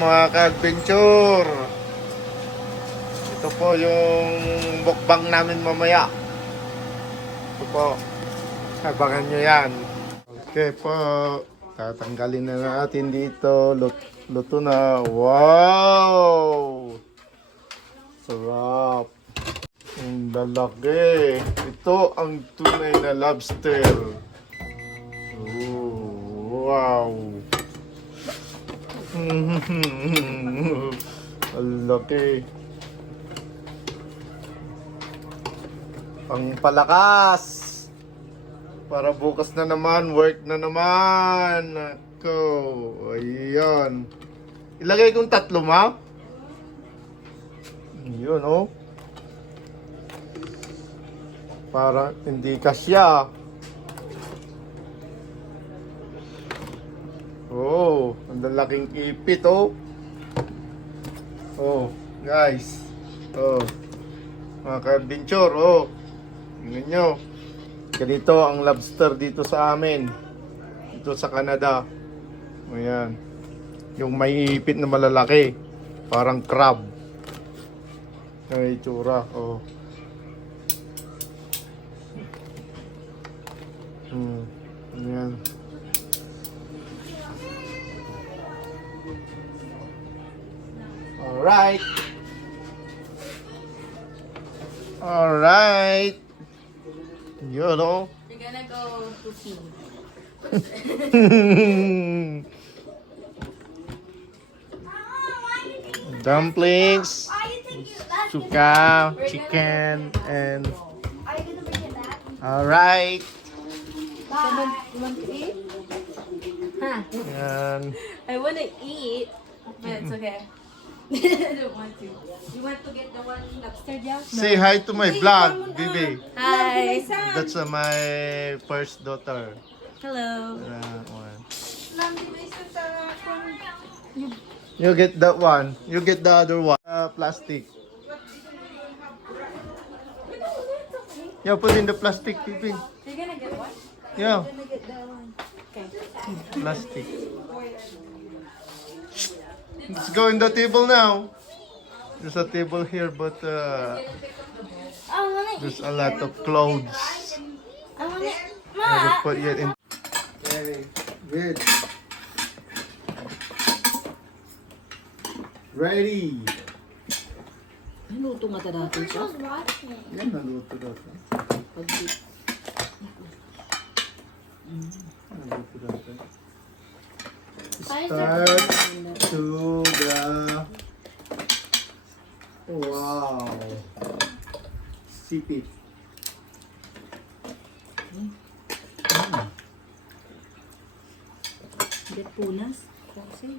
mga ka-adventure. Ito po yung mukbang namin mamaya. Ito po. Abangan nyo yan. Okay po. Tatanggalin na natin dito. Luto na. Wow! Sarap. Ang lalaki. Ito ang tunay na lobster. Oh, wow. Ang laki. Pangpalakas. Para bukas na naman, work na naman. Ako. Ayan. Ilagay kong 3, ma. Yun, oh. Para hindi kasya. Oh, ang lalaking ipit, oh. Oh, guys. Oh. Mga ka-adventure, oh. Tingnan nyo. Ganito ang lobster dito sa amin. Dito sa Canada. Ayan. Yung may ipit na malalaki. Parang crab. Ay, itsura. Oh. Ayan. Alright. Alright. You know. We're gonna go to pee. Dumplings, suka, chicken, and alright. You want to eat? Huh? And I wanna eat, but it's okay. I don't want to. You want to get the one lobster, Jack? say hi to my vlog, Bibi. Hi. That's my first daughter. Hello. One. You get that one. You get the other one. Plastic. Yeah, put in the plastic, Bibi. You're gonna get one? Yeah, I'm gonna get that one. Okay. plastic. Let's go in the table now. There's a table here, but I wanna eat. there's a lot of clothes. I wanna. I will put it in. Okay, good. Ready. Luto nga dati siya. Yan, naluto daw. Naluto daw. Start to the... Wow. Sip it. Get punas. Kasi.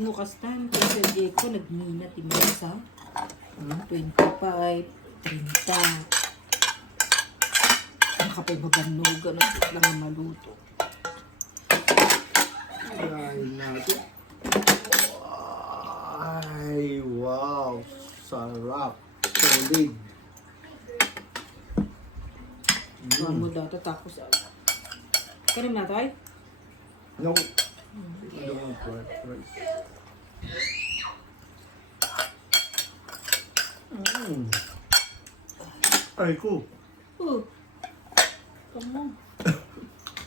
Bukas time, kaya sa Jeko, nagmina timasa. 25, 30. Ang kapay maganog, ano, lang ang maluto. Kain natin. Ay, wow. Sarap. Solid. Saan mo dito, tapos kanin na tayo? No. I don't want rice. Ay ko. Oh. Come on.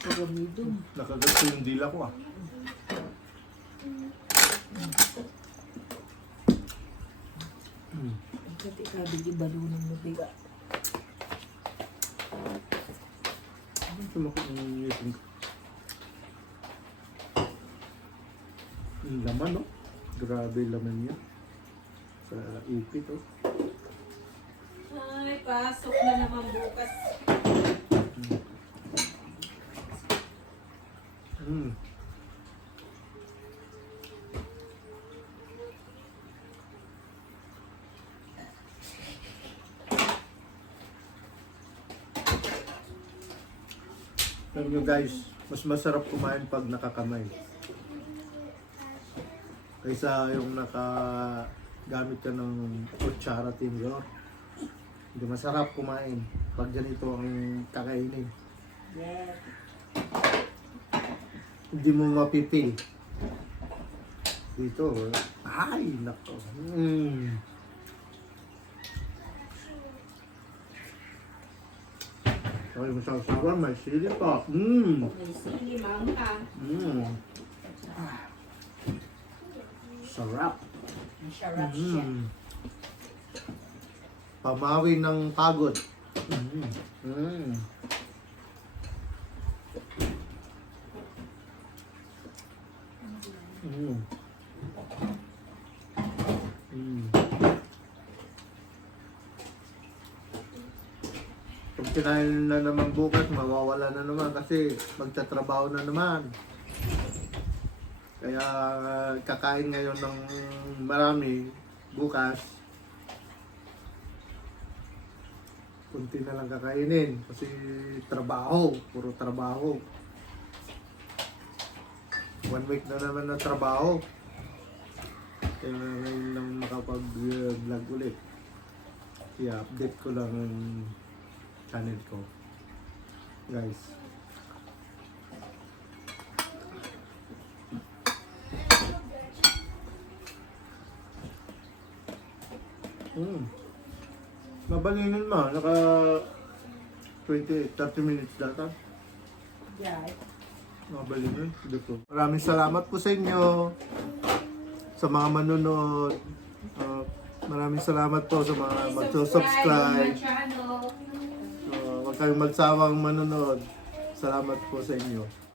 Pagamidong. Nakagat ko yung dila ko ah. Kasi ikabil ibalunong mo biga. Sumakot ng ngipin ko. Yung laman, no? Grabe yung laman niya. Sa ipit, oh. Ay, pasok na naman bukas. Mm. Alam nyo guys, mas masarap kumain pag nakakamay. Kaysa yung nakagamit ka ng kutsara tinidor. Hindi masarap kumain pag ganito ang kakainin. Yes. Hindi mo mapipil. Dito, ay, nako. Okay, masarap-sarap, may sili pa. May sili, mangha. Sarap. Masarap siya. Pamawi ng pagod. Pag kinain na naman bukas, mawawala na naman kasi magtatrabaho na naman. Kaya kakain ngayon ng marami bukas. Kunti na lang kakainin kasi trabaho, puro trabaho. 1 week na naman na trabaho. Kaya ngayon lang makapag-vlog ulit. Kaya update ko lang ang channel ko. Guys. Mabalinin mo, naka 30 minutes data. Yeah. Mabalinin, dito. Maraming salamat po sa inyo. Sa mga manunod. Maraming salamat po sa mga mag-subscribe. Channel. Huwag kayong magsawang manunod. Salamat po sa inyo.